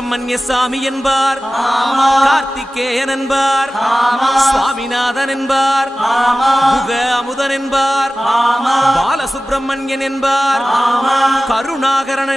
சுப்பிரமணிய சாமி என்பார், கார்த்திகேயன் என்பார், சுவாமிநாதன் என்பார், குக அமுதன் என்பார், பாலசுப்பிரமணியன் என்பார், கருணாகரன்